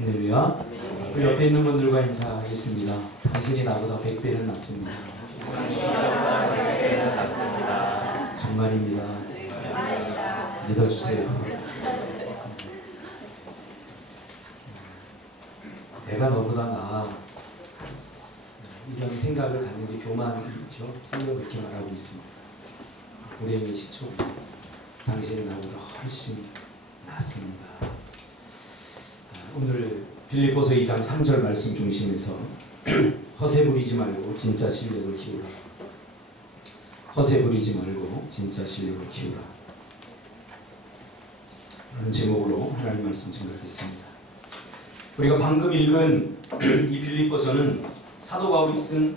할렐루야. 그 옆에 있는 분들과 인사하겠습니다. 당신이 나보다 100배는 낫습니다. 정말입니다. 믿어주세요. 내가 너보다 나아. 이런 생각을 갖는 게 교만이죠. 성경 그렇게 말하고 있습니다. 불행의 시초. 당신이 나보다 훨씬 낫습니다. 오늘 빌립보서 2장 3절 말씀 중심에서 허세 부리지 말고 진짜 실력을 키우라. 허세 부리지 말고 진짜 실력을 키우라. 라는 제목으로 하나님 말씀 증거하겠습니다. 우리가 방금 읽은 이 빌립보서는 사도 바울이 쓴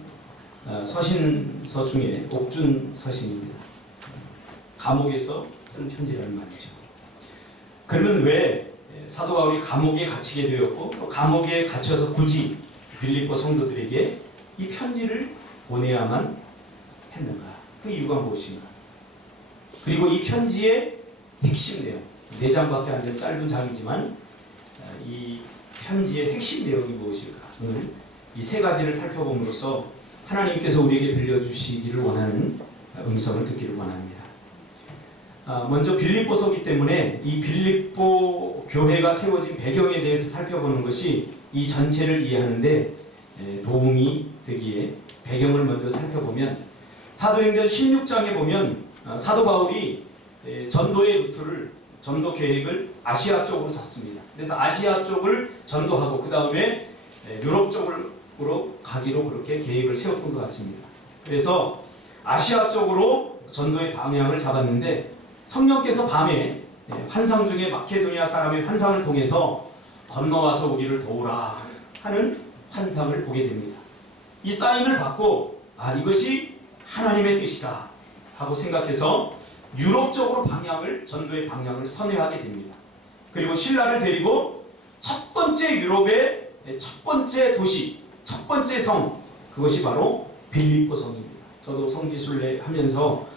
서신서 중에 옥중 서신입니다. 감옥에서 쓴 편지라는 말이죠. 그러면 왜 사도 바울이 감옥에 갇히게 되었고 또 감옥에 갇혀서 굳이 빌립보 성도들에게 이 편지를 보내야만 했는가? 그 이유가 무엇인가? 그리고 이 편지의 핵심 내용, 4장밖에 안 되는 짧은 장이지만 이 편지의 핵심 내용이 무엇일까? 오늘 이 3가지를 살펴봄으로써 하나님께서 우리에게 들려주시기를 원하는 음성을 듣기를 원합니다. 먼저 빌립보서기 때문에 이 빌립보 교회가 세워진 배경에 대해서 살펴보는 것이 이 전체를 이해하는데 도움이 되기에 배경을 먼저 살펴보면 사도행전 16장에 보면 사도 바울이 전도의 루트를 전도 계획을 아시아 쪽으로 잡습니다. 그래서 아시아 쪽을 전도하고 그 다음에 유럽 쪽으로 가기로 그렇게 계획을 세웠던 것 같습니다. 그래서 아시아 쪽으로 전도의 방향을 잡았는데 성령께서 밤에 환상 중에 마케도니아 사람의 환상을 통해서 건너와서 우리를 도우라 하는 환상을 보게 됩니다. 이 사인을 받고 이것이 하나님의 뜻이다 하고 생각해서 유럽 쪽으로 전도의 방향을 선회하게 됩니다. 그리고 신라를 데리고 첫 번째 유럽의 첫 번째 도시, 첫 번째 성, 그것이 바로 빌립보 성입니다. 저도 성지순례 하면서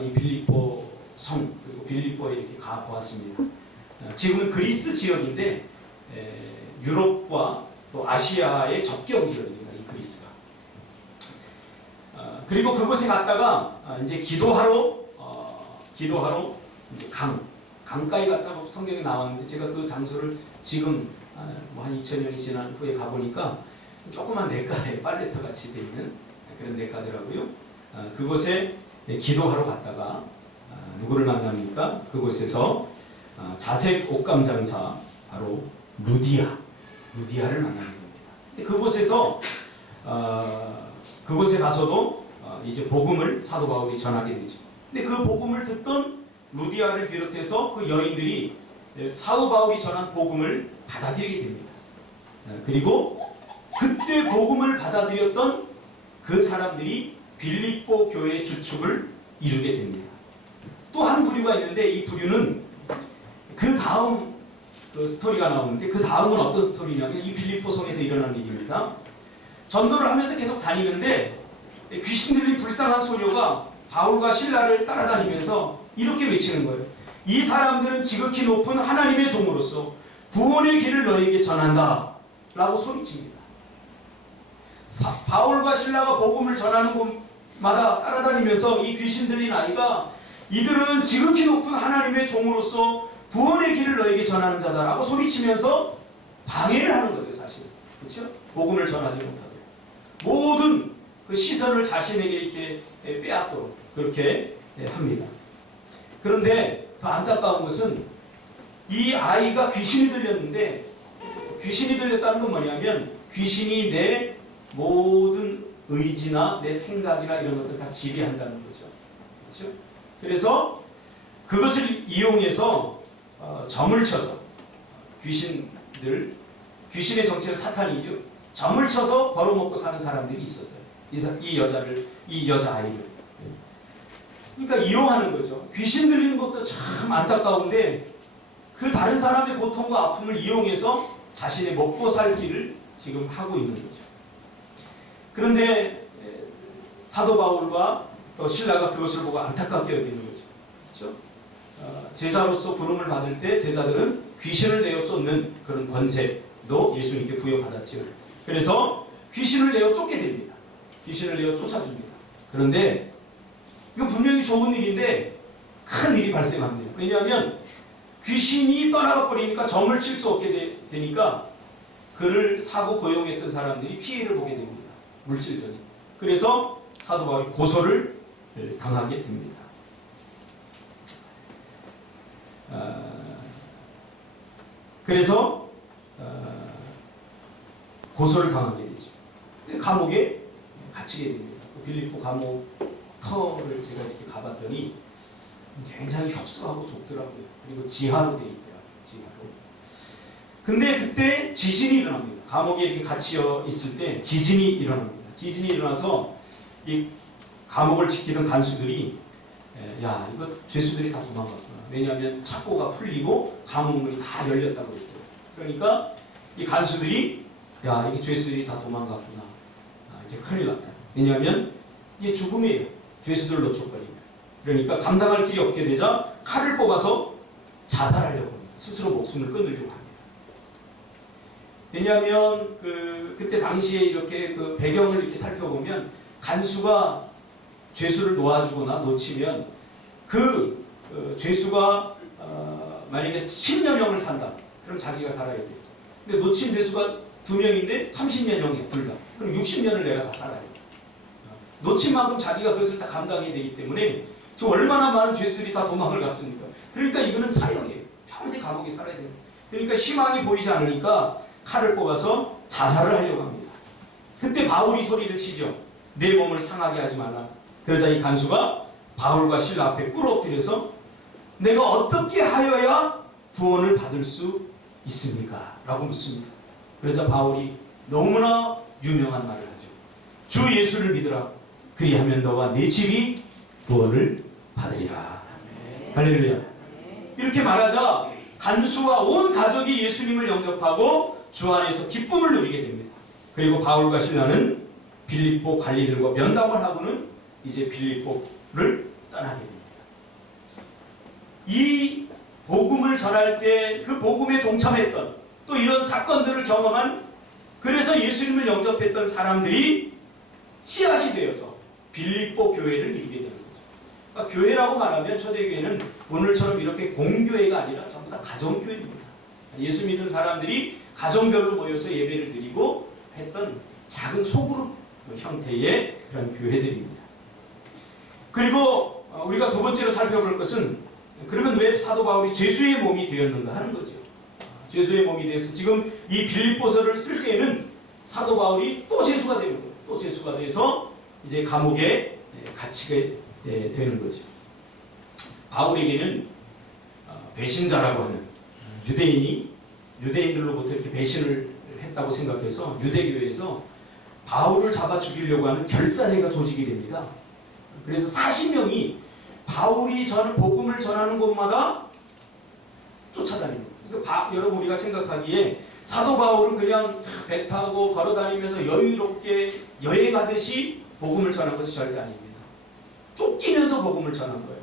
이 빌립보 성, 그리고 빌립보에 이렇게 가보았습니다. 지금은 그리스 지역인데 유럽과 또 아시아의 접경 지역입니다. 이 그리스가. 그리고 그곳에 갔다가 이제 기도하러 이제 강가에 갔다가 성경에 나왔는데 제가 그 장소를 지금 한 2000년이 지난 후에 가보니까 조그만 냇가에 빨래터 같이 돼 있는 그런 냇가더라고요. 그곳에 기도하러 갔다가 누구를 만납니까? 그곳에서 자색 옷감 장사 바로 루디아를 만나는 겁니다. 그곳에서 그곳에 가서도 이제 복음을 사도 바울이 전하게 되죠. 근데 그 복음을 듣던 루디아를 비롯해서 그 여인들이 사도 바울이 전한 복음을 받아들이게 됩니다. 그리고 그때 복음을 받아들였던 그 사람들이 빌립보 교회의 주축을 이루게 됩니다. 또 한 부류가 있는데 이 부류는 그 다음 스토리가 나오는데 그 다음은 어떤 스토리냐면 이 빌립보 성에서 일어난 일입니다. 전도를 하면서 계속 다니는데 귀신 들린 불쌍한 소녀가 바울과 실라를 따라다니면서 이렇게 외치는 거예요. 이 사람들은 지극히 높은 하나님의 종으로서 구원의 길을 너에게 전한다 라고 소리칩니다. 바울과 실라가 복음을 전하는 곳마다 따라다니면서 이 귀신 들린 아이가 이들은 지극히 높은 하나님의 종으로서 구원의 길을 너에게 전하는 자다라고 소리치면서 방해를 하는 거죠, 사실. 그렇죠? 복음을 전하지 못하게. 모든 그 시선을 자신에게 이렇게 빼앗도록 그렇게 합니다. 그런데 더 안타까운 것은 이 아이가 귀신이 들렸는데 귀신이 들렸다는 건 뭐냐면 귀신이 내 모든 의지나 내 생각이나 이런 것들 다 지배한다는 거죠. 그렇죠? 그래서 그것을 이용해서 점을 쳐서 귀신의 정체는 사탄이죠. 점을 쳐서 벌어먹고 사는 사람들이 있었어요. 이 여자아이를. 그러니까 이용하는 거죠. 귀신 들리는 것도 참 안타까운데 그 다른 사람의 고통과 아픔을 이용해서 자신의 먹고 살 길을 지금 하고 있는 거죠. 그런데 사도 바울과 또 신라가 그것을 보고 안타깝게 여기는 거죠. 그렇죠? 제자로서 부름을 받을 때 제자들은 귀신을 내어 쫓는 그런 권세, 예수님께 부여받았죠. 그래서 귀신을 내어 쫓게 됩니다. 귀신을 내어 쫓아줍니다. 그런데 이거 분명히 좋은 일인데 큰 일이 발생합니다. 왜냐하면 귀신이 떠나가 버리니까 점을 칠 수 없게 되니까 그를 사고 고용했던 사람들이 피해를 보게 됩니다. 물질적인. 그래서 사도 바울이 고소를 당하게 됩니다. 그래서 고소를 당하게 되죠. 감옥에 갇히게 됩니다. 빌립보 감옥 터를 제가 이렇게 가봤더니 굉장히 협소하고 좁더라고요. 그리고 지하로 되어 있더라고요. 지하로. 근데 그때 지진이 일어납니다. 감옥에 이렇게 갇혀 있을 때 지진이 일어납니다. 지진이 일어나서 이 감옥을 지키던 간수들이 야, 이거 죄수들이 다 도망갔구나. 왜냐하면 착고가 풀리고 감옥문이 다 열렸다고 했어요. 그러니까 이 간수들이 야, 이게 죄수들이 다 도망갔구나. 이제 큰일 났다. 왜냐하면 이게 죽음이에요. 죄수들을 놓쳐버리면. 그러니까 감당할 길이 없게 되자 칼을 뽑아서 자살하려고 합니다. 스스로 목숨을 끊으려고 합니다. 왜냐하면 그때 당시에 이렇게 그 배경을 이렇게 살펴보면 간수가 죄수를 놓아주거나 놓치면 그 죄수가 만약에 10년형을 산다. 그럼 자기가 살아야 돼요. 근데 놓친 죄수가 2명인데 30년형이야, 둘 다. 그럼 60년을 내가 다 살아야 돼요. 놓친 만큼 자기가 그것을 다 감당해야 되기 때문에 지금 얼마나 많은 죄수들이 다 도망을 갔습니까? 그러니까 이거는 사형이에요. 평생 감옥에 살아야 돼요. 그러니까 희망이 보이지 않으니까 칼을 뽑아서 자살을 하려고 합니다. 그때 바울이 소리를 치죠. 내 몸을 상하게 하지 마라. 그러자 이 간수가 바울과 실라 앞에 꿇어엎드려서 내가 어떻게 하여야 구원을 받을 수 있습니까? 라고 묻습니다. 그러자 바울이 너무나 유명한 말을 하죠. 주 예수를 믿으라. 그리하면 너와 내 집이 구원을 받으리라. 할렐루야. 이렇게 말하자 간수와 온 가족이 예수님을 영접하고 주 안에서 기쁨을 누리게 됩니다. 그리고 바울과 실라는 빌립보 관리들과 면담을 하고는 이제 빌립보를 떠나게 됩니다. 이 복음을 전할 때 그 복음에 동참했던 또 이런 사건들을 경험한 그래서 예수님을 영접했던 사람들이 씨앗이 되어서 빌립보 교회를 이루게 되는 거죠. 그러니까 교회라고 말하면 초대교회는 오늘처럼 이렇게 공교회가 아니라 전부 다 가정교회입니다. 예수 믿은 사람들이 가정별로 모여서 예배를 드리고 했던 작은 소그룹 형태의 그런 교회들입니다. 그리고 우리가 두 번째로 살펴볼 것은 그러면 왜 사도 바울이 죄수의 몸이 되었는가 하는 거죠. 죄수의 몸이 되어서 지금 이 빌립보서를 쓸 때에는 사도 바울이 또 죄수가 되는 거예요. 또 죄수가 돼서 이제 감옥에 갇히게 되는 거죠. 바울에게는 배신자라고 하는 유대인들로부터 이렇게 배신을 했다고 생각해서 유대교회에서 바울을 잡아 죽이려고 하는 결사대가 조직이 됩니다. 그래서 40명이 바울이 복음을 전하는 곳마다 쫓아다닙니다. 그러니까 여러분 우리가 생각하기에 사도 바울은 그냥 배 타고 걸어다니면서 여유롭게 여행하듯이 복음을 전한 것이 절대 아닙니다. 쫓기면서 복음을 전한 거예요.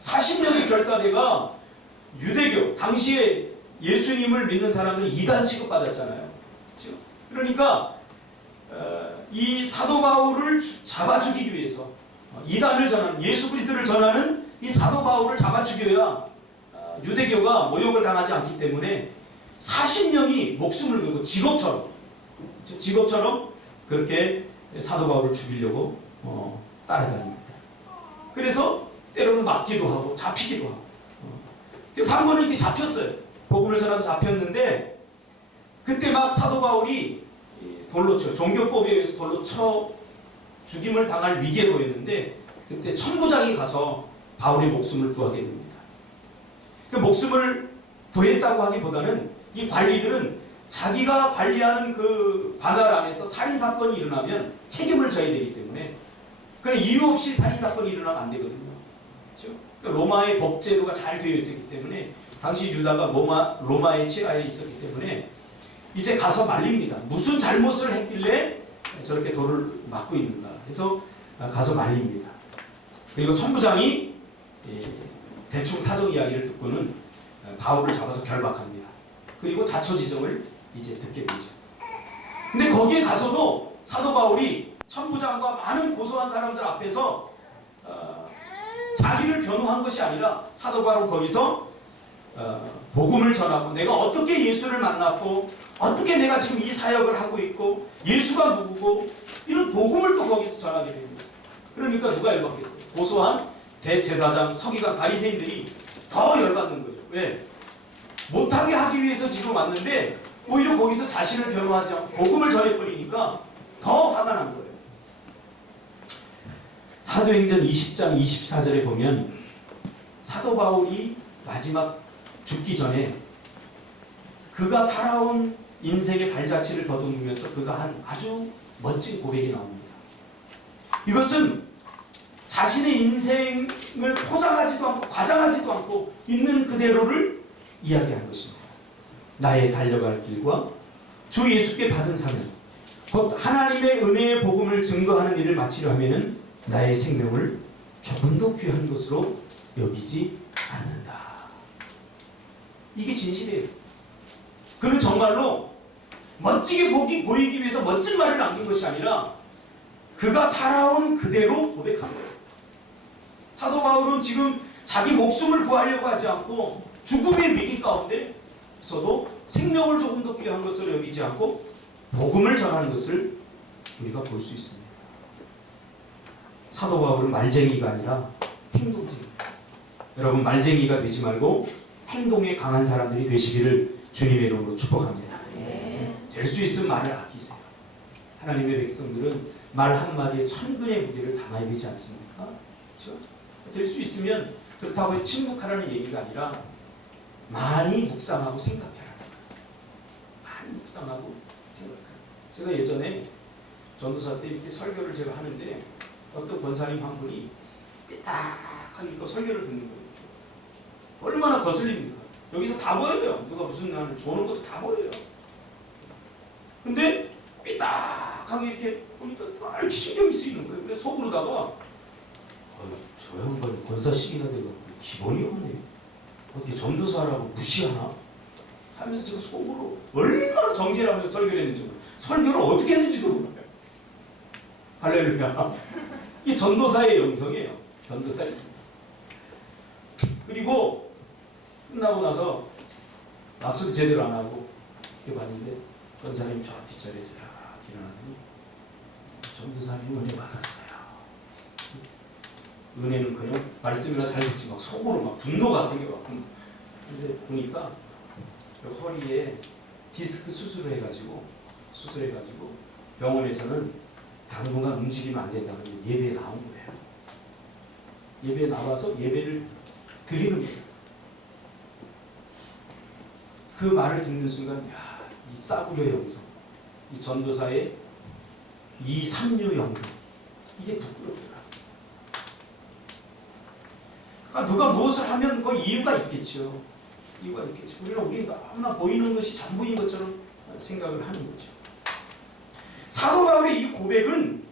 40명의 결사대가 유대교, 당시에 예수님을 믿는 사람들은 이단 취급받았잖아요. 그렇죠? 그러니까 이 사도 바울을 잡아 죽이기 위해서 이단을 전하는 예수 그리스도를 전하는 이 사도 바울을 잡아 죽여야 유대교가 모욕을 당하지 않기 때문에 40명이 목숨을 걸고 직업처럼 그렇게 사도 바울을 죽이려고 따라다닙니다. 그래서 때로는 맞기도 하고 잡히기도 하고. 그래서 한 번은 이렇게 잡혔어요. 복음을 전하면서 잡혔는데 그때 막 사도 바울이 돌로 쳐 종교법에 의해서 돌로 쳐 죽임을 당할 위기에 놓였는데 그때 천부장이 가서 바울의 목숨을 구하게 됩니다. 그 목숨을 구했다고 하기보다는 이 관리들은 자기가 관리하는 그 관할 안에서 살인사건이 일어나면 책임을 져야 되기 때문에 그냥 이유 없이 살인사건이 일어나면 안 되거든요. 그렇죠? 그러니까 로마의 법제도가 잘 되어 있었기 때문에 당시 유다가 로마의 치하에 있었기 때문에 이제 가서 말립니다. 무슨 잘못을 했길래 저렇게 돌을 맞고 있는가 해서 가서 말립니다. 그리고 천부장이 대충 사정 이야기를 듣고는 바울을 잡아서 결박합니다. 그리고 자초지종을 이제 듣게 되죠. 근데 거기에 가서도 사도 바울이 천부장과 많은 고소한 사람들 앞에서 자기를 변호한 것이 아니라 사도 바울은 거기서 복음을 전하고 내가 어떻게 예수를 만났고 어떻게 내가 지금 이 사역을 하고 있고 예수가 누구고 이런 복음을 또 거기서 전하게 됩니다. 그러니까 누가 열받겠어요? 고소한 대제사장, 서기관, 바리새인들이 더 열받는 거죠. 왜? 못하게 하기 위해서 지금 왔는데 오히려 거기서 자신을 변호하지 않고 복음을 전해버리니까 더 화가 난 거예요. 사도행전 20장 24절에 보면 사도 바울이 마지막 죽기 전에 그가 살아온 인생의 발자취를 더듬으면서 그가 한 아주 멋진 고백이 나옵니다. 이것은 자신의 인생을 포장하지도 않고 과장하지도 않고 있는 그대로를 이야기한 것입니다. 나의 달려갈 길과 주 예수께 받은 사명, 곧 하나님의 은혜의 복음을 증거하는 일을 마치려 하면은 나의 생명을 조금 더 귀한 것으로 여기지 않는다. 이게 진실이에요. 그는 정말로 멋지게 보이기 위해서 멋진 말을 남긴 것이 아니라 그가 살아온 그대로 고백한 거예요. 사도 바울은 지금 자기 목숨을 구하려고 하지 않고 죽음의 위기 가운데서도 생명을 조금 더 귀한 것으로 여기지 않고 복음을 전하는 것을 우리가 볼 수 있습니다. 사도 바울은 말쟁이가 아니라 행동쟁이입니다. 여러분 말쟁이가 되지 말고 행동에 강한 사람들이 되시기를 주님의 이름으로 축복합니다. 될 수 있으면 말을 아끼세요. 하나님의 백성들은 말 한마디에 천근의 무게를 당해야 되지 않습니까? 그렇죠? 될 수 있으면 그렇다고 침묵하라는 얘기가 아니라 많이 묵상하고 생각해라. 많이 묵상하고 생각해라. 제가 예전에 전도사 때 이렇게 설교를 제가 하는데 어떤 권사님 한 분이 삐딱하게 이거 설교를 듣는 거예요. 얼마나 거슬립니까? 여기서 다 보여요. 누가 무슨 날 좋은 것도 다 보여요. 근데 삐딱하게 이렇게 보니까 늘 신경이 쓰이는 거예요. 그래서 속으로다가 저 양반 권사식이나 되고 기본이 없네. 어떻게 전도사라고 무시하나? 하면서 제가 속으로 얼마나 정죄를 하면서 설교를 했는지 몰라요. 설교를 어떻게 했는지도 몰라요. 할렐루야. 이게 전도사의 영성이에요. 전도사의 영성. 그리고 끝나고 나서 악수도 제대로 안 하고 이렇게 봤는데 권사님 저 뒷자리에서 이렇게 일어나더니 전도사님 은혜 받았어요. 은혜는커녕 말씀이나 잘 듣지 막 속으로 막 분노가 생겨갖고 근데 보니까 허리에 디스크 수술을 해가지고 병원에서는 당분간 움직이면 안 된다고 예배에 나온 거예요. 예배에 나와서 예배를 드리는 거예요. 그 말을 듣는 순간 이 싸구려 영성, 이 전도사의 이 삼류 영성 이게 부끄럽더라. 누가 무엇을 하면 그 이유가 있겠죠. 이유가 있겠죠. 우리 너무나 보이는 것이 전부인 것처럼 생각을 하는 거죠. 사도 바울의 이 고백은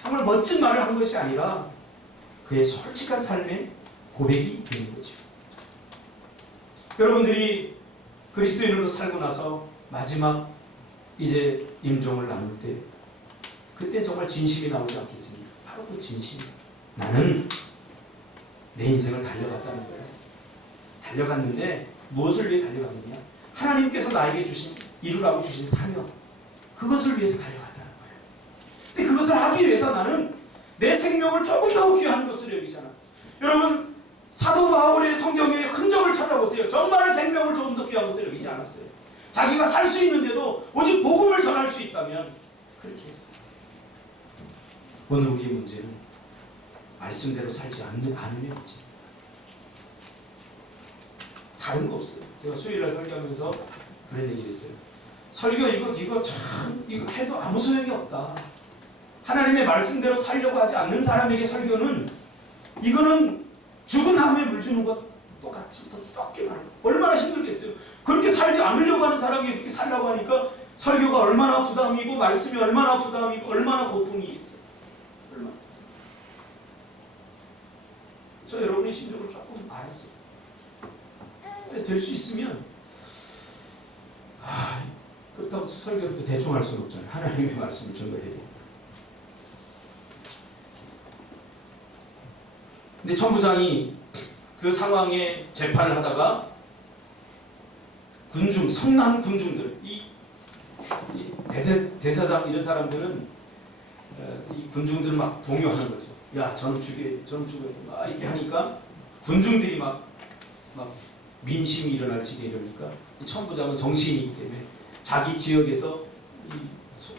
정말 멋진 말을 한 것이 아니라 그의 솔직한 삶의 고백이 되는 거죠. 여러분들이 그리스도인으로 살고 나서 마지막 이제 임종을 나눌 때 그때 정말 진심이 나오지 않겠습니까? 바로 그 진심. 나는 내 인생을 달려갔다는 거예요. 달려갔는데 무엇을 위해 달려갔느냐? 하나님께서 나에게 이루라고 주신 사명, 그것을 위해서 달려갔다는 거예요. 근데 그것을 하기 위해서 나는 내 생명을 조금 더 귀한 것으로 여기잖아. 여러분 사도 바울의 성경의 흔적을 찾아보세요. 정말 생명을 조금 더 귀한 것으로 여기지 않았어요. 자기가 살 수 있는데도 오직 복음을 전할 수 있다면 그렇게 했어요. 오늘 우리의 문제는 말씀대로 살지 않으면 문제. 다른 거 없어요. 제가 수요일날 설교하면서 그런 얘기를 했어요. 설교 이거 참 이거 해도 아무 소용이 없다. 하나님의 말씀대로 살려고 하지 않는 사람에게 설교는 이거는 죽은 나무에 물 주는 것 똑같이 더 썩기만 하고 얼마나 힘들겠어요. 그렇게 살지 않으려고 하는 사람이 그렇게 살려고 하니까 설교가 얼마나 부담이고 말씀이 얼마나 부담이고 얼마나 고통이겠어요. 얼마나. 저 여러분의 심정을 조금 알았어요. 될 수 있으면 그렇다고 설교도 대충 할 수는 없잖아요. 하나님의 말씀을 전거해야 돼요. 근데 천부장이 그 상황에 재판을 하다가 군중, 성난 군중들, 이 대사장 이런 사람들은 이 군중들을 막 동요하는 거죠. 야, 저는 죽여야 돼. 막 이렇게 하니까 군중들이 막 민심이 일어날 지게 이러니까 이 천부장은 정치인이기 때문에 자기 지역에서 이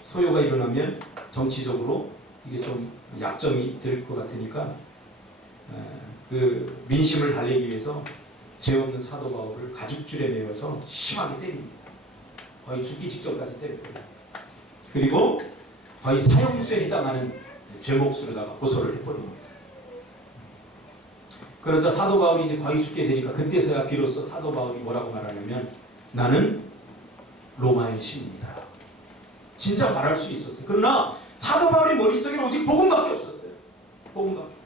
소요가 일어나면 정치적으로 이게 좀 약점이 될 것 같으니까 그 민심을 달래기 위해서 죄 없는 사도 바울을 가죽줄에 매어서 심하게 때립니다. 거의 죽기 직전까지 때려요. 그리고 거의 사형수에 해당하는 죄목수로다가 고소를 해버립니다. 그러자 사도 바울이 이제 거의 죽게 되니까 그때서야 비로소 사도 바울이 뭐라고 말하냐면 나는 로마의 시민이다. 진짜 말할 수 있었어요. 그러나 사도 바울의 머릿속에는 오직 복음밖에 없었어요. 복음밖에.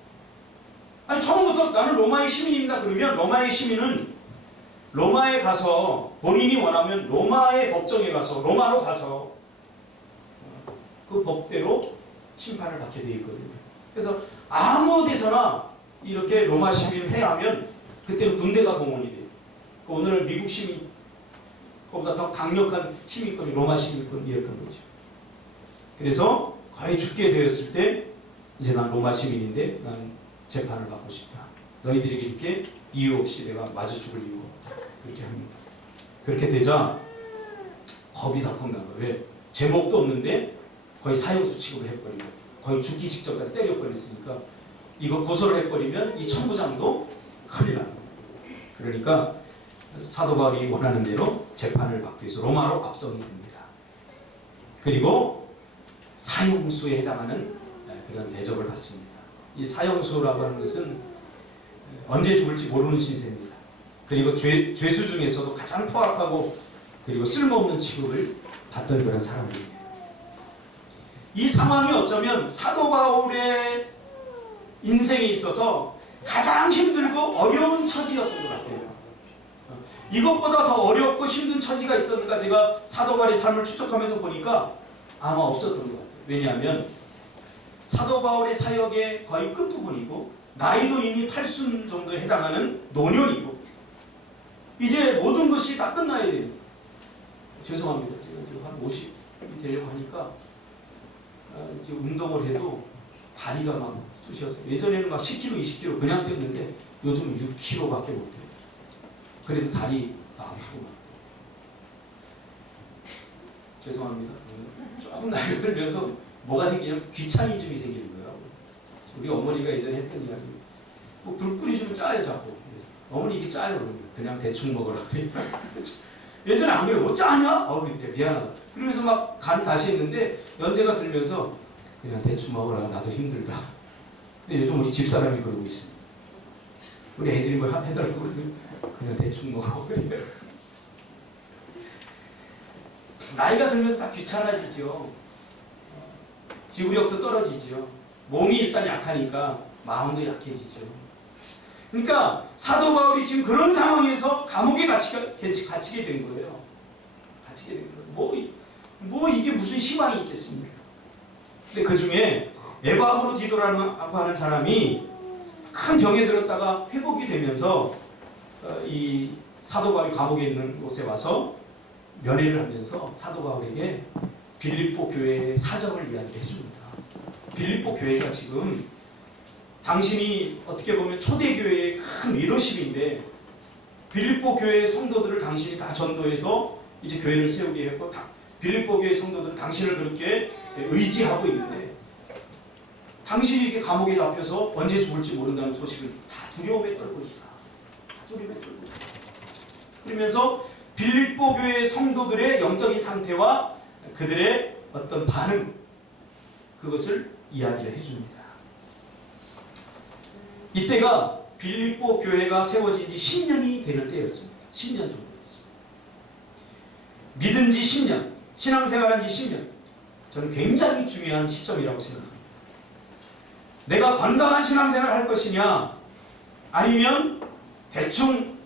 아니 처음부터 나는 로마의 시민입니다. 그러면 로마의 시민은 로마에 가서 본인이 원하면 로마의 법정에 가서 로마로 가서 그 법대로 심판을 받게 되어 있거든요. 그래서 아무 데서나 이렇게 로마 시민을 해하면 그때는 군대가 동원이 돼요. 오늘 미국 시민 그보다 더 강력한 시민권이 로마 시민권이었던 거죠. 그래서 거의 죽게 되었을 때 이제 난 로마 시민인데 난 재판을 받고 싶다. 너희들에게 이렇게 이유 없이 내가 마주 죽을 이유가 없다. 그렇게 합니다. 그렇게 되자 겁이 덜컥 난 거예요. 왜? 제목도 없는데 거의 사형수 취급을 해버리고 거의 죽기 직전까지 때려버렸으니까 이거 고소를 해버리면 이 천부장도 큰일 납니다. 그러니까 사도 바울이 원하는 대로 재판을 받기 위해서 로마로 압송이 됩니다. 그리고 사형수에 해당하는 그런 대접을 받습니다. 이 사형수라고 하는 것은 언제 죽을지 모르는 신세입니다. 그리고 죄수 중에서도 가장 포악하고 그리고 쓸모없는 취급을 받던 그런 사람들입니다. 이 상황이 어쩌면 사도 바울의 인생에 있어서 가장 힘들고 어려운 처지였던 것 같아요. 이것보다 더 어렵고 힘든 처지가 있었는가 제가 사도 바울의 삶을 추적하면서 보니까 아마 없었던 것 같아요. 왜냐하면 사도 바울의 사역의 거의 끝부분이고 나이도 이미 80 정도에 해당하는 노년이고 이제 모든 것이 다 끝나야 돼요. 죄송합니다. 제가 지금 한 50이 되려고 하니까 이제 운동을 해도 다리가 막 쑤셔서 예전에는 막 10kg, 20kg 그냥 뛰었는데 요즘 6kg밖에 못 돼요. 그래도 다리 아프고 죄송합니다. 조금 나이가 들면서 뭐가 생기냐면 귀차니즘이 생기는 거예요. 우리 어머니가 예전에 했던 이야기. 뭐 불 끓이시면 짜요 자꾸. 그래서 어머니 이게 짜요. 그냥 대충 먹으라. 예전에 안 그래요. 뭐 짜냐? 미안하다. 그러면서 막 간 다시 했는데 연세가 들면서 그냥 대충 먹으라. 나도 힘들다. 근데 요즘 우리 집사람이 그러고 있습니다. 우리 애들이 뭐 해달라고 그냥 대충 먹어. 나이가 들면서 다 귀찮아지죠. 지구력도 떨어지죠. 몸이 일단 약하니까 마음도 약해지죠. 그러니까 사도 바울이 지금 그런 상황에서 감옥에 갇히게 된 거예요. 갇히게 된 거예요. 뭐 이게 무슨 희망이 있겠습니까? 근데 그 중에 에바브로디도라고 하는 사람이 큰 병에 들었다가 회복이 되면서 이 사도 바울이 감옥에 있는 곳에 와서 면회를 하면서 사도 바울에게 빌립보 교회의 사정을 이야기해 줍니다. 빌립보 교회가 지금 당신이 어떻게 보면 초대교회의 큰 리더십인데 빌립보 교회의 성도들을 당신이 다 전도해서 이제 교회를 세우게 했고 빌립보 교회 성도들은 당신을 그렇게 의지하고 있는데 당신이 이렇게 감옥에 잡혀서 언제 죽을지 모른다는 소식을 다 두려움에 떨고 있어. 두려움에 떨고 있어. 그러면서 빌립보 교회의 성도들의 영적인 상태와 그들의 어떤 반응 그것을 이야기를 해줍니다. 이때가 빌립보 교회가 세워진 지 10년이 되는 때였습니다. 10년 정도 됐습니다. 믿은 지 10년, 신앙생활한 지 10년. 저는 굉장히 중요한 시점이라고 생각합니다. 내가 건강한 신앙생활을 할 것이냐 아니면 대충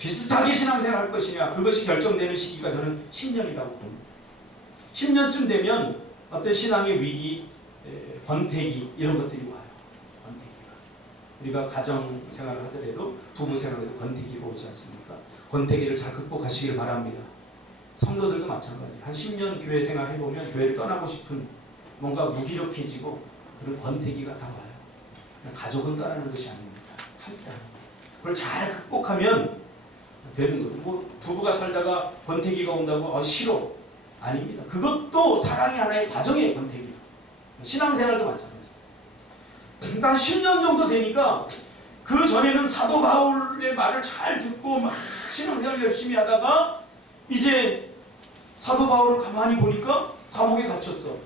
비슷하게 신앙생활 할 것이냐, 그것이 결정되는 시기가 저는 10년이라고 봅니다. 10년쯤 되면 어떤 신앙의 위기, 권태기 이런 것들이 와요. 권태기가. 우리가 가정생활을 하더라도 부부생활에도 권태기가 오지 않습니까? 권태기를 잘 극복하시길 바랍니다. 성도들도 마찬가지. 한 10년 교회 생활 해보면 교회를 떠나고 싶은 뭔가 무기력해지고 그런 권태기가 다 와요. 가족은 떠나는 것이 아닙니다. 함께하는 거예요. 그걸 잘 극복하면 되는 거예요. 뭐 부부가 살다가 권태기가 온다고 싫어. 아닙니다. 그것도 사랑의 하나의 과정이에요. 권태기. 신앙생활도 마찬가지예요. 그러니까 10년 정도 되니까 그 전에는 사도 바울의 말을 잘 듣고 막 신앙생활 열심히 하다가 이제 사도 바울을 가만히 보니까 감옥에 갇혔어.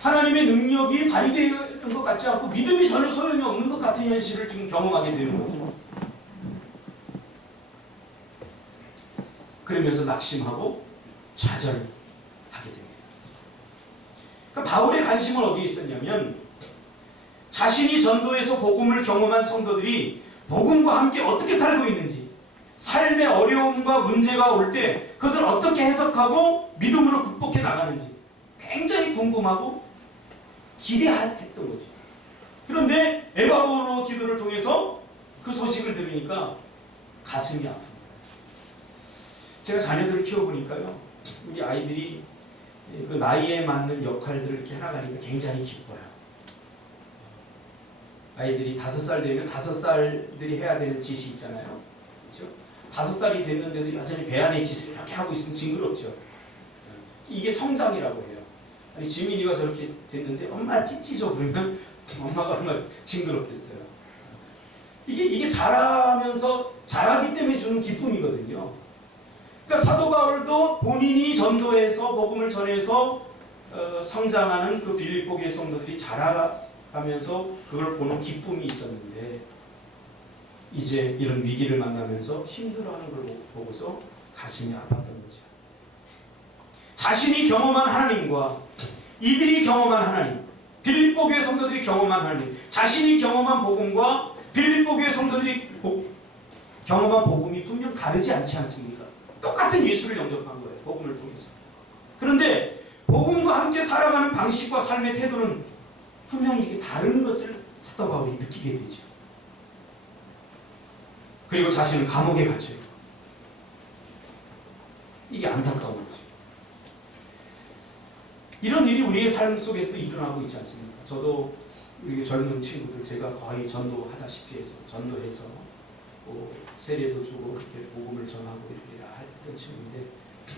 하나님의 능력이 발휘되는 것 같지 않고 믿음이 전혀 소용이 없는 것 같은 현실을 지금 경험하게 되는 거죠. 그러면서 낙심하고 좌절하게 됩니다. 그러니까 바울의 관심은 어디에 있었냐면 자신이 전도에서 복음을 경험한 성도들이 복음과 함께 어떻게 살고 있는지, 삶의 어려움과 문제가 올 때 그것을 어떻게 해석하고 믿음으로 극복해 나가는지 굉장히 궁금하고 기대했던 거죠. 그런데 에바브로 기도를 통해서 그 소식을 들으니까 가슴이 아픕니다. 제가 자녀들을 키워보니까요, 우리 아이들이 그 나이에 맞는 역할들을 이렇게 해나가니까 굉장히 기뻐요. 아이들이 5살 되면 5살들이 해야 되는 짓이 있잖아요. 그렇죠? 5살이 됐는데도 여전히 배 안의 짓을 이렇게 하고 있으면 징그럽죠. 이게 성장이라고 해요. 아니 지민이가 저렇게 됐는데 엄마 찢지죠 그러면 엄마가 얼마나 징그럽겠어요. 이게 자라기 때문에 주는 기쁨이거든요. 그러니까 사도 바울도 본인이 전도해서 복음을 전해서 성장하는 그 빌립보 교회 성도들이 자라가면서 그걸 보는 기쁨이 있었는데 이제 이런 위기를 만나면서 힘들어하는 걸 보고서 가슴이 아팠던 거죠. 자신이 경험한 하나님과 이들이 경험한 하나님, 빌립보 교회 성도들이 경험한 하나님, 자신이 경험한 복음과 빌립보 교회 성도들이 경험한 복음이 분명 다르지 않지 않습니까? 똑같은 예수를 영접한 거예요. 복음을 통해서. 그런데 복음과 함께 살아가는 방식과 삶의 태도는 분명히 이렇게 다른 것을 사도 바울이 느끼게 되죠. 그리고 자신은 감옥에 갇혀요. 이게 안타까운 거죠. 이런 일이 우리의 삶 속에서도 일어나고 있지 않습니까? 저도 우리 젊은 친구들 제가 거의 전도하다시피 해서 전도해서 뭐 세례도 주고 이렇게 복음을 전하고 이렇게 했던 친구인데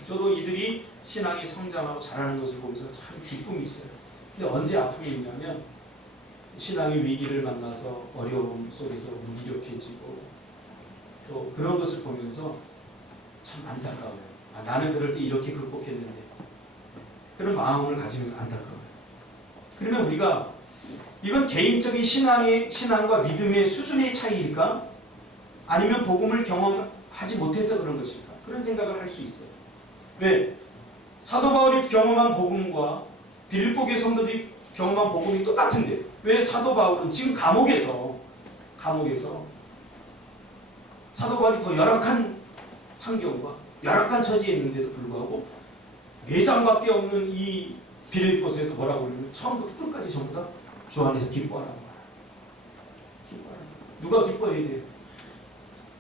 저도 이들이 신앙이 성장하고 자라는 것을 보면서 참 기쁨이 있어요. 근데 언제 아픔이 있냐면 신앙의 위기를 만나서 어려움 속에서 무기력해지고 또 그런 것을 보면서 참 안타까워요. 나는 그럴 때 이렇게 극복했는데 그런 마음을 가지면서 안타까워요. 그러면 우리가 이건 개인적인 신앙과 믿음의 수준의 차이일까? 아니면 복음을 경험하지 못해서 그런 것일까? 그런 생각을 할 수 있어요. 왜? 사도 바울이 경험한 복음과 빌립보 교회 성도들이 경험한 복음이 똑같은데 왜 사도 바울은 지금 감옥에서 사도 바울이 더 열악한 환경과 열악한 처지에 있는데도 불구하고 내장밖에 없는 이 빌립보서에서 뭐라고 그러냐면 처음부터 끝까지 전부 다 주 안에서 기뻐하라는 거야. 기뻐하라는 거야. 누가 기뻐해야 돼요?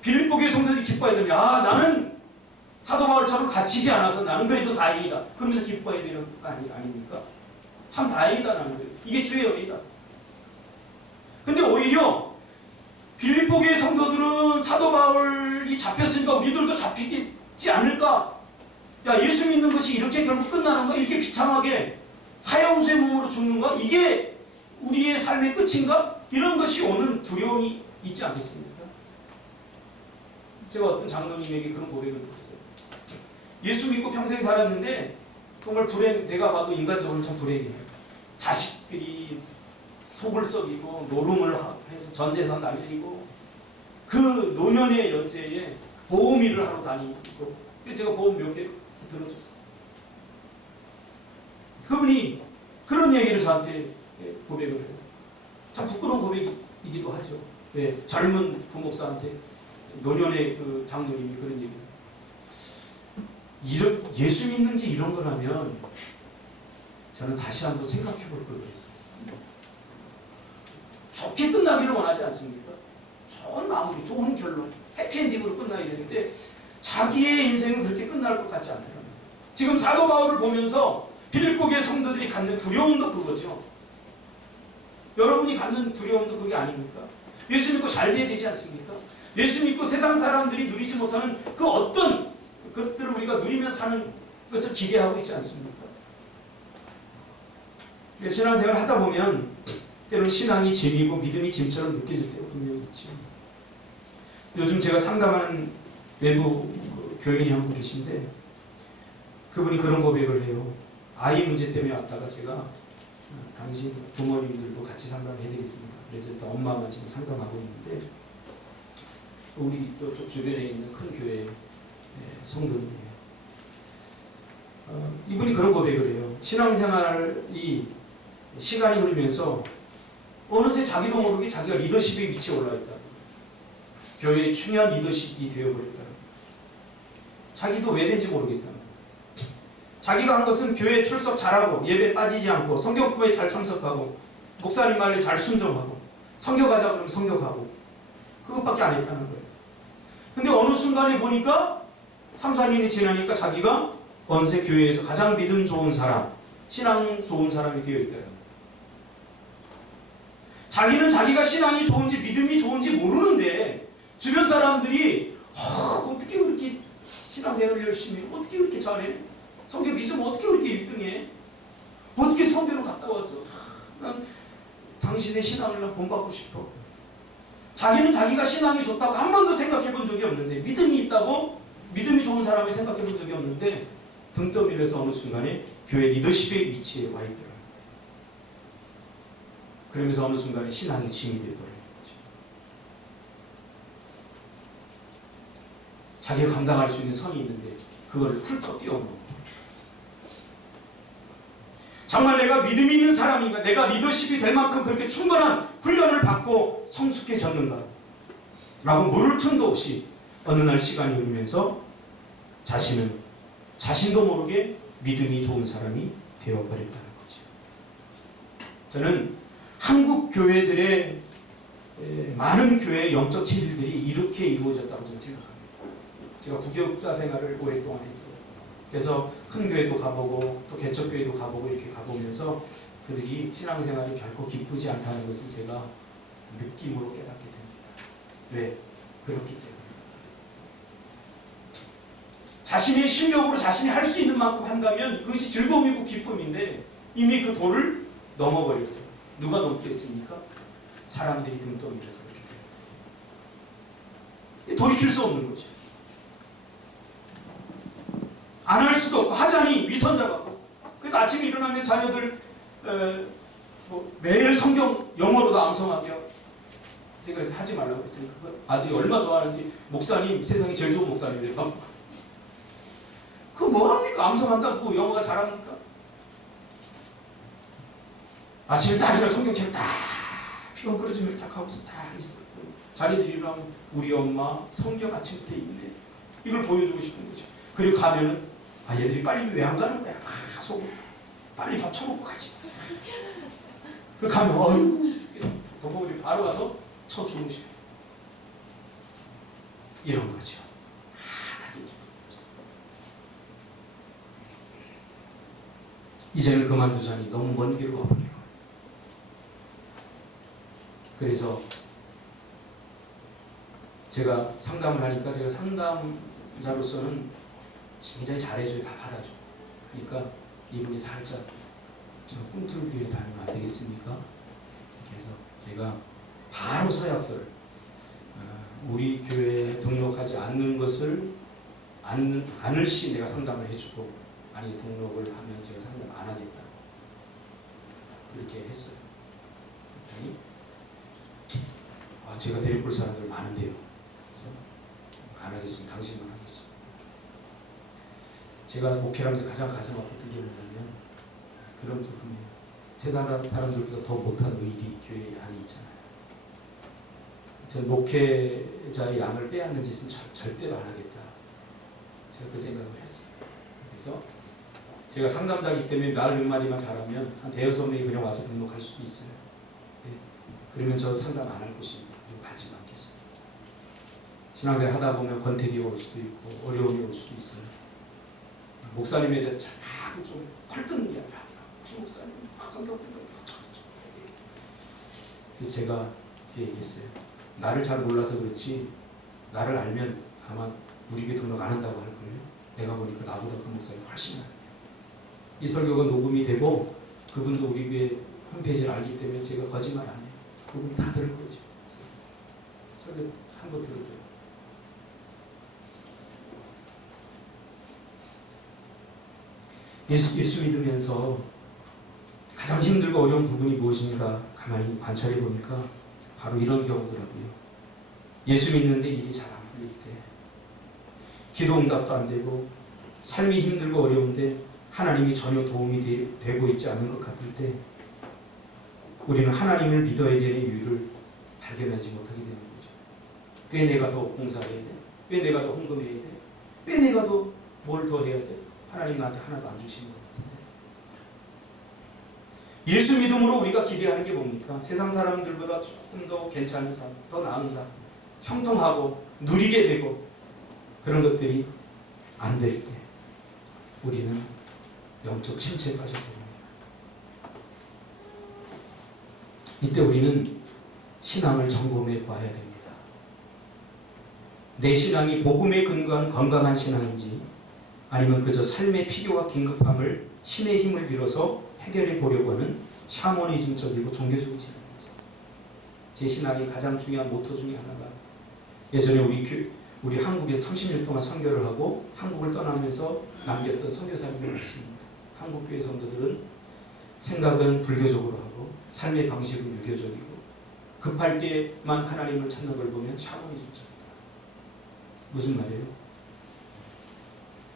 빌립보 교회 성도들이 기뻐해야 되면 나는 사도 바울처럼 갇히지 않아서 나는 그래도 다행이다. 그러면서 기뻐해야 되는 거 아닙니까? 참 다행이다 나는 그래. 이게 주의 은혜다. 근데 오히려 빌립보 교회 성도들은 사도 바울이 잡혔으니까 우리들도 잡히지 않을까? 야, 예수 믿는 것이 이렇게 결국 끝나는 거야? 이렇게 비참하게 사형수의 몸으로 죽는가? 이게 우리의 삶의 끝인가? 이런 것이 오는 두려움이 있지 않겠습니까? 제가 어떤 장로님에게 그런 고백을 들었어요. 예수 믿고 평생 살았는데 정말 내가 봐도 인간적으로 참 불행해요. 자식들이 속을 썩이고 노름을 해서 전 재산 날리고 그 노년의 연세에 보험 일을 하러 다니고 그래서 제가 보험 몇 개 들어줬어요. 그분이 그런 얘기를 저한테 고백을 해요. 참 부끄러운 고백이기도 하죠. 왜? 젊은 부목사한테 노년의 그 장로님이 그런 얘기를 예수 믿는 게 이런 거라면 저는 다시 한번 생각해 볼 걸 그랬어요. 좋게 끝나기를 원하지 않습니까? 좋은 마무리, 좋은 결론, 해피엔딩으로 끝나야 되는데 자기의 인생은 그렇게 끝날 것 같지 않아요. 지금 사도 바울을 보면서 빌립보교의 성도들이 갖는 두려움도 그거죠. 여러분이 갖는 두려움도 그게 아닙니까? 예수 믿고 잘 돼야 되지 않습니까? 예수 믿고 세상 사람들이 누리지 못하는 그 어떤 것들을 우리가 누리며 사는 것을 기대하고 있지 않습니까? 신앙생활을 하다 보면 때로는 신앙이 짐이고 믿음이 짐처럼 느껴질 때가 분명히 있죠. 요즘 제가 상담하는 외부 교인이 한 분 계신데 그분이 그런 고백을 해요. 아이 문제 때문에 왔다가 제가 당신 부모님들도 같이 상담을 해드리겠습니다. 그래서 일단 엄마만 지금 상담하고 있는데 우리 이쪽 주변에 있는 큰 교회 성도님이에요. 이분이 그런 고백을 해요. 신앙생활이 시간이 흐르면서 어느새 자기도 모르게 자기가 리더십의 위치에 올라 있다. 교회의 중요한 리더십이 되어버렸다. 자기도 왜 된지 모르겠다. 자기가 한 것은 교회 출석 잘하고 예배 빠지지 않고 성경 공부에 잘 참석하고 목사님 말에 잘 순종하고 성경가자 그러면 성경하고 그것밖에 안 했다는 거예요. 근데 어느 순간에 보니까 3, 4년이 지나니까 자기가 어느새 교회에서 가장 믿음 좋은 사람, 신앙 좋은 사람이 되어 있더라고요. 자기는 자기가 신앙이 좋은지 믿음이 좋은지 모르는데 주변 사람들이 어떻게 그렇게 신앙생활을 열심히 해? 어떻게 그렇게 잘해? 성경 기점 어떻게 그렇게 1등해? 어떻게 성경을 갔다 왔어? 난 당신의 신앙을 난 본받고 싶어. 자기는 자기가 신앙이 좋다고 한 번도 생각해 본 적이 없는데 믿음이 있다고 믿음이 좋은 사람을 생각해 본 적이 없는데 등 떠밀려서 어느 순간에 교회 리더십의 위치에 와 있더라고요. 그러면서 어느 순간에 신앙이 짐이 되어버려요. 자기가 감당할 수 있는 선이 있는데 그걸 훌쩍 뛰어넘어. 정말 내가 믿음이 있는 사람인가, 내가 리더십이 될 만큼 그렇게 충분한 훈련을 받고 성숙해졌는가 라고 물을 틈도 없이 어느 날 시간이 흐르면서 자신은 자신도 모르게 믿음이 좋은 사람이 되어버렸다는 거죠. 저는 한국 교회들의 많은 교회의 영적 체질들이 이렇게 이루어졌다고 저는 생각합니다. 제가 부교육자 생활을 오랫동안 했어요. 그래서 큰 교회도 가보고 또 개척교회도 가보고 이렇게 가보면서 그들이 신앙생활이 결코 기쁘지 않다는 것을 제가 느낌으로 깨닫게 됩니다. 왜? 그렇기 때문에. 자신의 실력으로 자신이 할 수 있는 만큼 한다면 그것이 즐거움이고 기쁨인데 이미 그 도를 넘어버렸어요. 누가 넘게 했습니까? 사람들이 등 떠밀어서 그렇게 돼요. 돌이킬 수 없는 거죠. 안 할 수도 없고 하자니 위선자 같고. 그래서 아침에 일어나면 자녀들 매일 성경 영어로도 암송하게 하고 제가 그래서 하지 말라고 했으니까 아들이 얼마 좋아하는지 목사님 세상에 제일 좋은 목사님이래요. 그거 뭐합니까? 암송한다고 영어가 잘합니까? 아침에 딱 일어나 성경책 딱 피곤 끌어주면 딱 하고서 다 있어. 자리들이랑 우리 엄마 성경 아침부터 있네. 이걸 보여주고 싶은 거죠. 그리고 가면은 얘들이 빨리 왜 안 가는 거야? 속으로 빨리 밥 처먹고 가지. 그리고 가면 어휴 죽겠다. 부모들이 바로 가서 쳐 주무셔요. 이런 거죠. 이제는 그만두자니 너무 먼 길로 가버리고. 그래서 제가 상담을 하니까 제가 상담자로서는 굉장히 잘해줘요. 다 받아줘. 그러니까 이분이 살짝 저 꿈틀교회 다니면 안 되겠습니까? 그래서 제가 바로 서약서를 우리 교회에 등록하지 않는 것을 않을 시 내가 상담을 해주고 아니 등록을 하면 제가 상담 안 하겠다. 그렇게 했어요. 그랬더니 제가 데리고 올 사람들 많은데요. 그래서 안 하겠습니다. 당신만 하겠습니다. 제가 목회하면서 가장 가슴 아프던 게 뭐냐면 그런 부분이에요. 세상 사람들보다 더 못한 의리 교회 안에 있잖아요. 전 목회자의 양을 빼앗는 짓은 절대로 안 하겠다. 제가 그 생각을 했어요. 그래서 제가 상담자이기 때문에 말 몇 마디만 잘하면 한 대여섯 명이 그냥 와서 등록할 수도 있어요. 네. 그러면 저 상담 안 할 것입니다. 그리고 받지도 않겠습니다. 신앙생활 하다 보면 권태기가 올 수도 있고 어려움이 올 수도 있어요. 목사님에 대해 자꾸 좀 헐뜯는 게 아니라 피 목사님 성경 공부 그래서 제가 얘기했어요. 나를 잘 몰라서 그렇지 나를 알면 아마 우리 교회 등록 안 한다고 할 거예요. 내가 보니까 나보다 그 목사님 훨씬 나아요. 이 설교가 녹음이 되고 그분도 우리 교회 홈페이지를 알기 때문에 제가 거짓말 안 해요. 그분이 다 들을 거죠. 설교 한번 들어줘요. 예수 믿으면서 가장 힘들고 어려운 부분이 무엇인가 가만히 관찰해 보니까 바로 이런 경우더라고요. 예수 믿는데 일이 잘 안 풀릴 때, 기도 응답도 안 되고 삶이 힘들고 어려운데 하나님이 전혀 도움이 되고 있지 않은 것 같을 때 우리는 하나님을 믿어야 되는 이유를 발견하지 못하게 되는 거죠. 왜 내가 더 봉사해야 돼? 왜 내가 더 헌금해야 돼? 왜 내가 더 뭘 더 해야 돼? 하나님 나한테 하나도 안 주시는 것 같은데. 예수 믿음으로 우리가 기대하는 게 뭡니까? 세상 사람들보다 조금 더 괜찮은 삶, 더 나은 삶, 형통하고 누리게 되고 그런 것들이 안 될 때 우리는 영적 침체에 빠져버립니다. 이때 우리는 신앙을 점검해 봐야 됩니다. 내 신앙이 복음에 근거한 건강한 신앙인지 아니면 그저 삶의 필요와 긴급함을 신의 힘을 빌어서 해결해 보려고 하는 샤머니즘적이고 종교적인 신앙인지. 제 신앙이 가장 중요한 모토 중에 하나가 예전에 우리 한국에서 30년 동안 선교를 하고 한국을 떠나면서 남겼던 선교사님이 있습니다. 한국 교회 성도들은 생각은 불교적으로 하고 삶의 방식은 유교적이고 급할 때만 하나님을 찾는 걸 보면 샤머니즘적이다. 무슨 말이에요?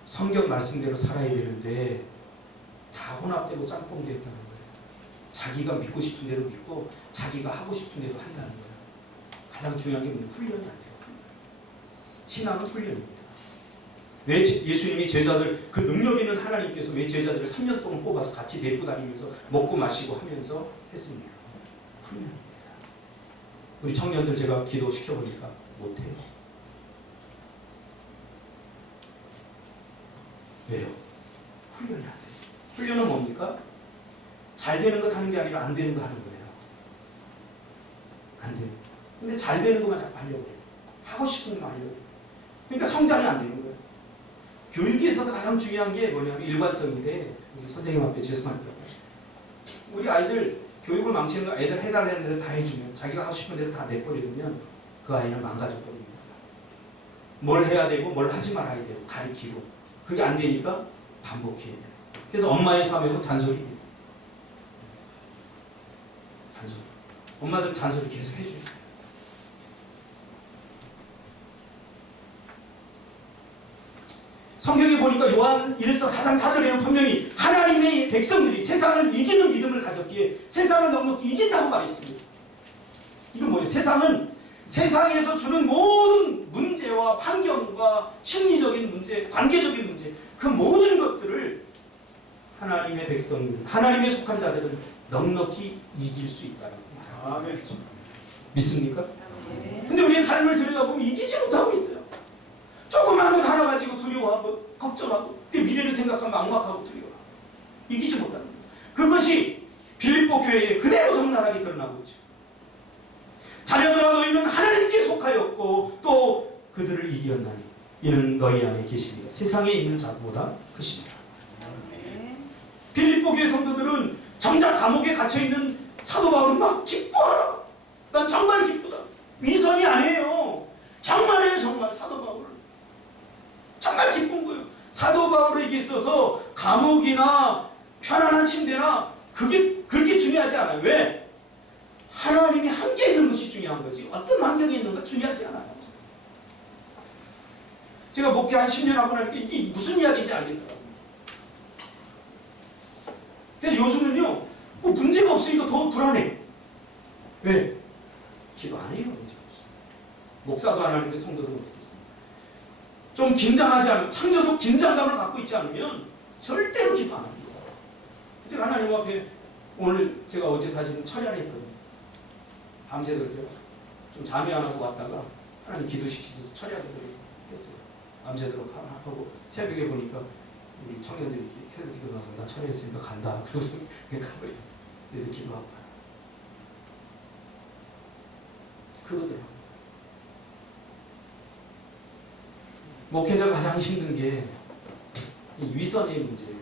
성경 말씀대로 살아야 되는데 다 혼합되고 짬뽕 됐다는 거예요. 자기가 믿고 싶은 대로 믿고 자기가 하고 싶은 대로 한다는 거예요. 가장 중요한 게 뭐냐면 훈련이 안 돼요. 신앙은 훈련입니다. 왜 예수님이 제자들, 그 능력 있는 하나님께서 왜 제자들을 3년 동안 뽑아서 같이 데리고 다니면서 먹고 마시고 하면서 했습니까? 훈련입니다. 우리 청년들 제가 기도시켜보니까 못해요. 왜요? 훈련이 안 되죠. 훈련은 뭡니까? 잘 되는 것 하는 게 아니라 안 되는 거 하는 거예요. 안 돼요. 근데 잘 되는 것만 자꾸 하려고 해요. 하고 싶은 것만 하려고 해요. 그러니까 성장이 안 되는 거예요. 교육에 있어서 가장 중요한 게 뭐냐면 일관성인데, 우리 선생님 앞에 죄송합니다. 우리 아이들 교육을 망치는 거 애들 해달라는 대로 다 해주면, 자기가 하고 싶은 대로 다 내버려두면 그 아이는 망가져버립니다. 뭘 해야 되고 뭘 하지 말아야 되고 가르치고 그게 안 되니까 반복해야 돼요. 그래서 엄마의 사명은 잔소리입니다. 잔소리. 엄마들 잔소리 계속 해줘야 돼요. 성경에 보니까 요한 1서 4장 4절에는 분명히 하나님의 백성들이 세상을 이기는 믿음을 가졌기에 세상을 넉넉히 이긴다고 말했습니다. 이건 뭐예요? 세상은 세상에서 주는 모든 문제와 환경과 심리적인 문제, 관계적인 문제, 그 모든 것들을 하나님의 백성들, 하나님의 속한 자들은 넉넉히 이길 수 있다는 거예요. 아멘. 믿습니까? 근데 우리의 삶을 들여다보면 이기지 못하고 있어요. 조그마한 것 하나 가지고 두려워하고 걱정하고 미래를 생각하면 막막하고 두려워하고 이기지 못하는 거예요. 그것이 빌립보 교회에 그대로 적나라하게 드러나고 있죠. 자녀들아 너희는 하나님께 속하였고 또 그들을 이기었나니 이는 너희 안에 계십니다. 세상에 있는 자보다 크십니다. 빌립보 교회 성도들은 정작 감옥에 갇혀있는 사도 바울은 막 기뻐하라. 난 정말 기쁘다. 위선이 아니에요. 정말이에요. 정말 사도 바울. 정말 기쁜 거예요. 사도 바울에게 있어서 감옥이나 편안한 침대나 그게 그렇게 중요하지 않아요. 왜? 하나님이 함께 있는 것이 중요한 거지 어떤 환경에 있는가 중요하지 않아요. 제가 목회 한 10년 하고 나니까 이게 무슨 이야기인지 알겠더라고요. 그래서 요즘은요 뭐 문제가 없으니까 더 불안해. 왜? 기도 안 해요. 문제가 없어요. 목사도 안 하는데 성도들은 어떻겠습니까? 좀 긴장하지 않으면, 창조적 긴장감을 갖고 있지 않으면 절대로 기도 안 합니다. 제가 하나님 앞에 오늘 제가 어제 사실은 철야를 했거든요. 밤새도록 제가 좀 잠이 안 와서 왔다가 하나님 기도시키셔서 철야를 했어요. 밤새도록 하고 새벽에 보니까 우리 청년들이 새벽 기도 나서 나 철야했으니까 간다. 그러고서 그냥 가버렸어. 얘들 기도하고 가라. 그거더라고요. 목회자가 가장 힘든 게 이 위선의 문제예요.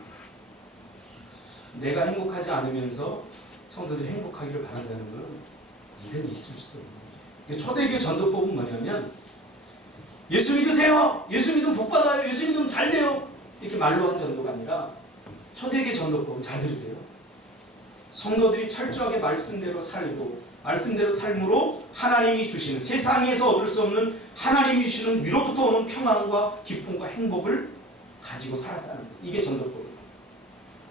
내가 행복하지 않으면서 성도들이 행복하기를 바란다는 것은 이건 있을 수도 없는 거예요. 초대교회 전도법은 뭐냐면 예수 믿으세요. 예수 믿으면 복 받아요. 예수 믿으면 잘 돼요. 이렇게 말로 하는 전도가 아니라 초대교회 전도법은 잘 들으세요. 성도들이 철저하게 말씀대로 살고 말씀대로 삶으로 하나님이 주시는 세상에서 얻을 수 없는 하나님이 주시는 위로부터 오는 평안과 기쁨과 행복을 가지고 살았다는 거예요. 이게 전도법이에요.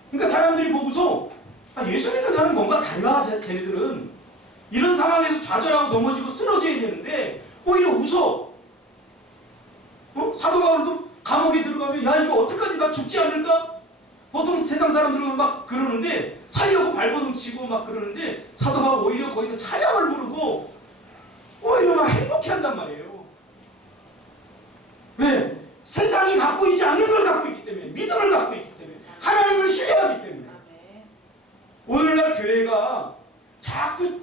그러니까 사람들이 보고서 예수 믿는 사람은 뭔가 달라. 걔네들은 이런 상황에서 좌절하고 넘어지고 쓰러져야 되는데 오히려 웃어. 사도 바울도 감옥에 들어가면 야 이거 어떡하지 나 죽지 않을까? 보통 세상 사람들은 막 그러는데 살려고 발버둥 치고 막 그러는데 사도 바울 오히려 거기서 찬양을 부르고 오히려 막 행복해 한단 말이에요. 왜? 세상이 갖고 있지 않는 걸 갖고 있기 때문에 믿음을 갖고 있기 때문에 하나님을 신뢰하기 때문에 오늘날 교회가 자꾸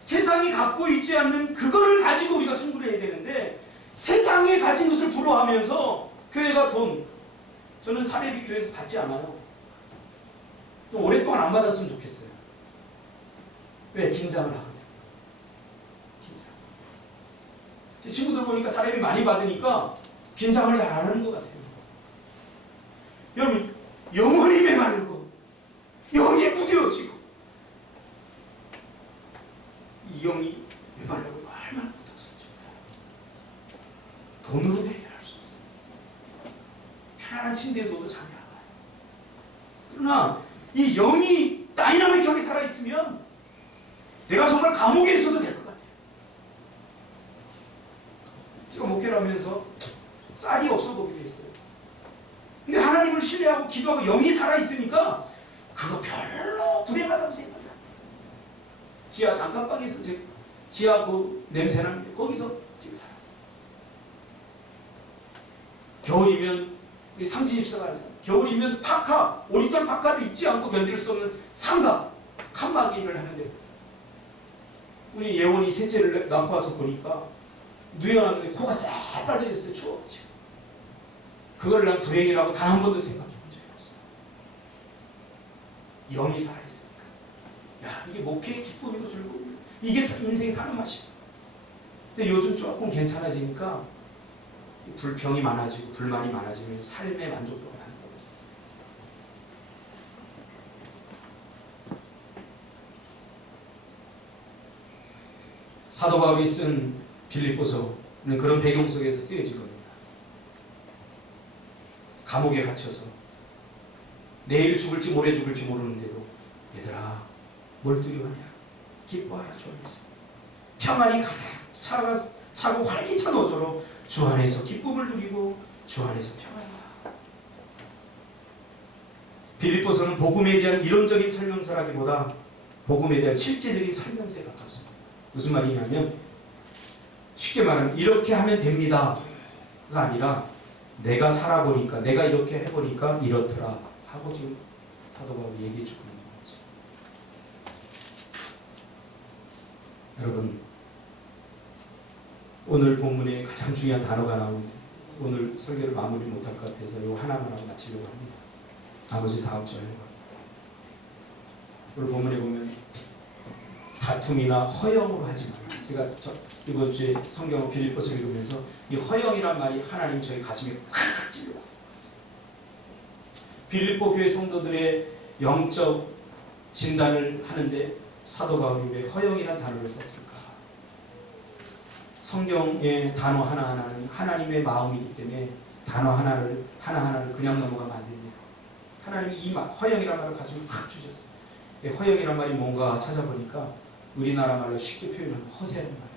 세상이 갖고 있지 않는 그거를 가지고 우리가 승부를 해야 되는데 세상에 가진 것을 부러워하면서 교회가 돈 저는 사례비 교회에서 받지 않아요. 좀 오랫동안 안 받았으면 좋겠어요. 왜? 긴장을 하거든요. 긴장. 제 친구들 보니까 사례비 많이 받으니까 긴장을 잘 안 하는 것 같아요. 여러분 영혼이 메마르고 영이 무뎌지고 이 영이 메마르고 얼마나 고통스럽습니까? 돈으로도 해결할 수 없어요. 편안한 침대에 누워도 잠이 안 와요. 그러나 이 영이 다이나믹하게 살아있으면 내가 정말 감옥에 있어도 될 것 같아요. 제가 목회를 하면서 쌀이 없어 보기도 했어요. 근데 하나님을 신뢰하고 기도하고 영이 살아있으니까 그거 별로 불행하다고 생각해요. 지하 단칸방에서 지하 그 냄새나는데 거기서 지금 살았어요. 겨울이면 상지집사가 하잖아요. 겨울이면 파카, 오리털 파카를 입지 않고 견딜 수 없는 상가, 칸막이를 하는데 우리 예원이 셋째를 낳고 와서 보니까 누워놨는데 코가 싹 빨개졌어요. 추워가지고. 그걸 난 불행이라고 단 한 번도 생각해 본 적이 없어요. 영이 살아있으니까. 야, 이게 목회의 기쁨이고 즐거움이고 이게 인생 사는 맛이야. 근데 요즘 조금 괜찮아지니까 불평이 많아지고 불만이 많아지면 삶의 만족도가 많이 떨어졌어요. 사도 바울이 쓴 빌립보서는 그런 배경 속에서 쓰여진 겁니다. 감옥에 갇혀서 내일 죽을지 모레 죽을지 모르는데도 얘들아 뭘 두려워하냐 기뻐하라 주 안에서 평안이 가득 차고 활기찬 어조로 주 안에서 기쁨을 누리고 주 안에서 평안하라. 빌립보서는 복음에 대한 이론적인 설명서라기보다 복음에 대한 실제적인 설명서에 가깝습니다. 무슨 말이냐면 쉽게 말하면 이렇게 하면 됩니다가 아니라 내가 살아보니까 내가 이렇게 해보니까 이렇더라 하고 지금 사도 바울이 얘기해 주고 있는 거죠. 여러분 오늘 본문에 가장 중요한 단어가 나오는데 오늘 설교를 마무리 못할 것 같아서 이 하나만 하고 마치려고 합니다. 나머지 다음 주에 오늘 본문에 보면 다툼이나 허영으로 하지 마라. 제가 이번 주에 성경 빌립보서 읽으면서 이 허영이란 말이 하나님 저희 가슴에 확 찔러왔어요. 빌립보 교회 성도들의 영적 진단을 하는데 사도 바울이 왜 허영이라는 단어를 썼을까? 성경의 단어 하나하나는 하나님의 마음이기 때문에 단어 하나하나를 그냥 넘어가면 안 됩니다. 하나님이 이 허영이라는 말을 가슴에 확 주셨어요. 허영이란 말이 뭔가 찾아보니까 우리나라 말로 쉽게 표현하면 허세란 말이에요.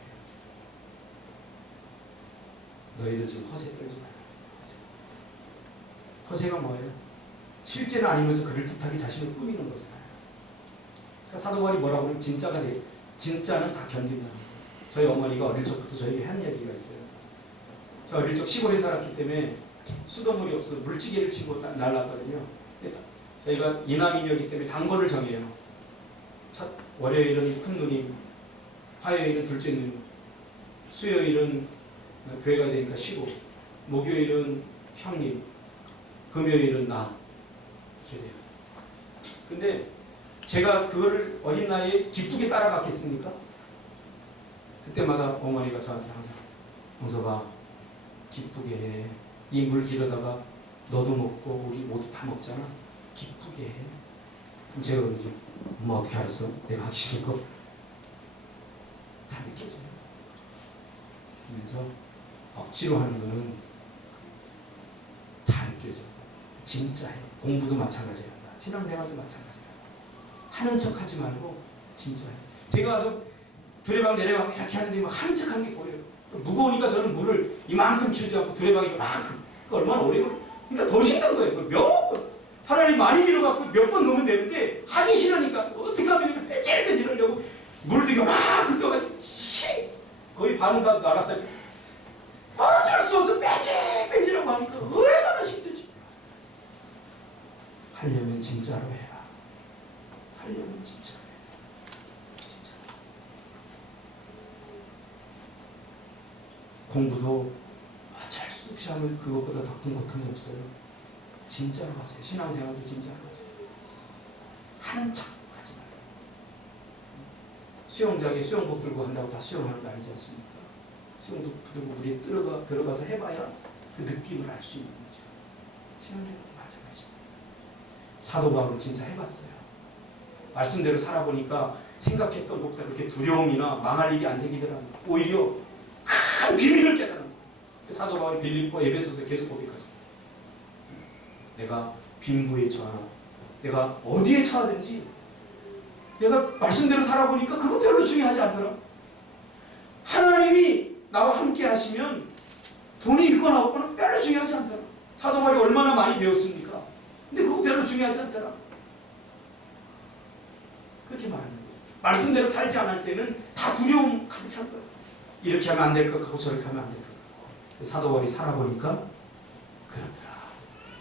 너희들 지금 허세 떨지 마라. 허세가 뭐예요? 실제는 아니면서 그럴듯하게 자신을 꾸미는 거잖아요. 그러니까 사도 바울이 뭐라고 하면 진짜가 돼. 진짜는 다 견딘다는 거예요. 저희 어머니가 어릴 적부터 저에게 한 얘기가 있어요. 저 어릴 적 시골에 살았기 때문에 수돗물이 없어서 물찌개를 치고 날랐거든요. 저희가 이남이녀이기 때문에 단거를 정해요. 첫 월요일은 큰 누님, 화요일은 둘째 누님, 수요일은 교회가 되니까 쉬고, 목요일은 형님, 금요일은 나. 이렇게 돼요. 근데 제가 그거를 어린 나이에 기쁘게 따라갔겠습니까? 그때마다 어머니가 저한테 항상 영서가 기쁘게 해. 이 물 기르다가 너도 먹고 우리 모두 다 먹잖아. 기쁘게 해. 그럼 제가 그러죠. 엄마 어떻게 알았어? 내가 하기 싫은 거? 다 느껴져요. 그래서 억지로 하는 거는 다 느껴져요. 진짜예요. 공부도 마찬가지예요. 신앙생활도 마찬가지예요. 하는 척 하지 말고 진짜예요. 제가 와서 두레방 내려가고 이렇게 하는데 막 하는 척 하는 게 보여요. 무거우니까 저는 물을 이만큼 길지 않고 두레방이 이만큼. 그 얼마나 오래 걸려. 그러니까 더 힘든 거예요. 몇 번. 차라리 많이 길어갖고 몇 번 넣으면 되는데 하기 싫으니까 어떻게 하면 이렇게 빼질빼질 하려고 물도 이만큼 떠가지고 거의 반은 다 나갔다니 어쩔 수 없어 빼질빼질하고 하니까 얼마나 힘들지. 하려면 진짜로 해라. 하려면 진짜로 해라. 진짜. 공부도 어쩔 수 없이 하면 그것보다 더 큰 고통이 없어요. 진짜로 하세요. 신앙생활도 진짜로 하세요. 하는 척 하지 말아요. 수영장에 수영복 들고 한다고 다 수영하는 거 아니지 않습니까? 수영복 들고 물에 들어가서 해봐야 그 느낌을 알 수 있는 거죠. 신앙생활도 마찬가지입니다. 사도 바울은 진짜 해봤어요. 말씀대로 살아보니까 생각했던 것보다 그렇게 두려움이나 망할 일이 안 생기더라고요. 오히려 큰 비밀을 깨달은 거예요. 사도 바울이 빌립보 에베소서에 계속 고백하죠. 내가 빈부에 처하나 내가 어디에 처하든지 내가 말씀대로 살아보니까 그거 별로 중요하지 않더라. 하나님이 나와 함께 하시면 돈이 있거나 없거나 별로 중요하지 않더라. 사도 바울이 얼마나 많이 배웠습니까? 근데 그거 별로 중요하지 않더라. 그렇게 말하는 거예요. 말씀대로 살지 않을 때는 다 두려움 가득 찬 거예요. 이렇게 하면 안 될 것 같고 저렇게 하면 안 될 것 같고. 사도 바울이 살아보니까 그렇더라.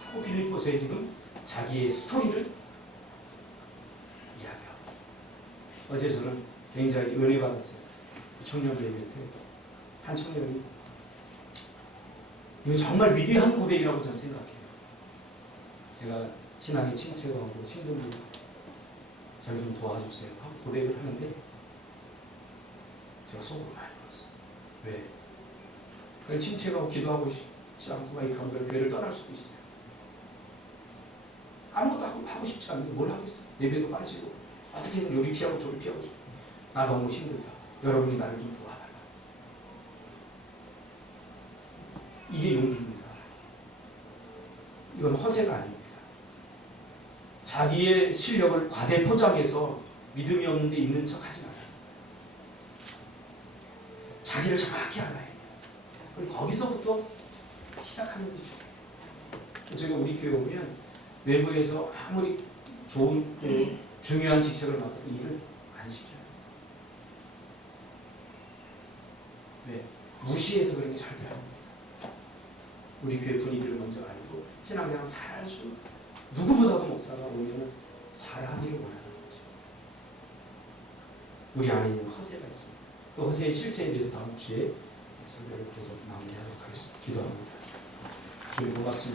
하고 빌립보서에 지금 자기의 스토리를 이야기하고 있어요. 어제 저는 굉장히 은혜 받았어요. 청년들 예배 때 한 청년이 이거 정말 위대한 고백이라고 저는 생각해요. 제가 신앙에 침체가 오고 힘든 분 저를 좀 도와주세요 하고 고백을 하는데 제가 속으로 많이 울었어요. 왜? 그냥 침체가 오고 기도하고 싶지 않고 막 이 가운데 교회를 떠날 수도 있어요. 아무것도 하고 싶지 않은데 뭘 하겠어? 예배도 빠지고 어떻게든 여기 피하고 저기 피하고 나 너무 힘들다. 여러분이 나를 좀 도와달라. 이게 용기입니다. 이건 허세가 아닙니다. 자기의 실력을 과대 포장해서 믿음이 없는데 있는 척 하지 말아요. 자기를 정확히 알아야 해요. 그리고 거기서부터 시작하는 게 중요해요. 제가 우리 교회 오면 외부에서 아무리 좋은 중요한 직책을 맡아도 일을 안 시켜요. 왜? 무시해서 그런 게 절대 아닙니다. 우리 교회 분위기를 먼저 알고 신앙생활 잘할 수 누구보다도 목사가 오면 잘하기를 원하는 거죠. 우리 안에 있는 허세가 있습니다. 그 허세의 실체에 대해서 다음 주에 설교를 계속 마무리하도록 하겠습니다. 기도합니다. 주님 고맙습니다.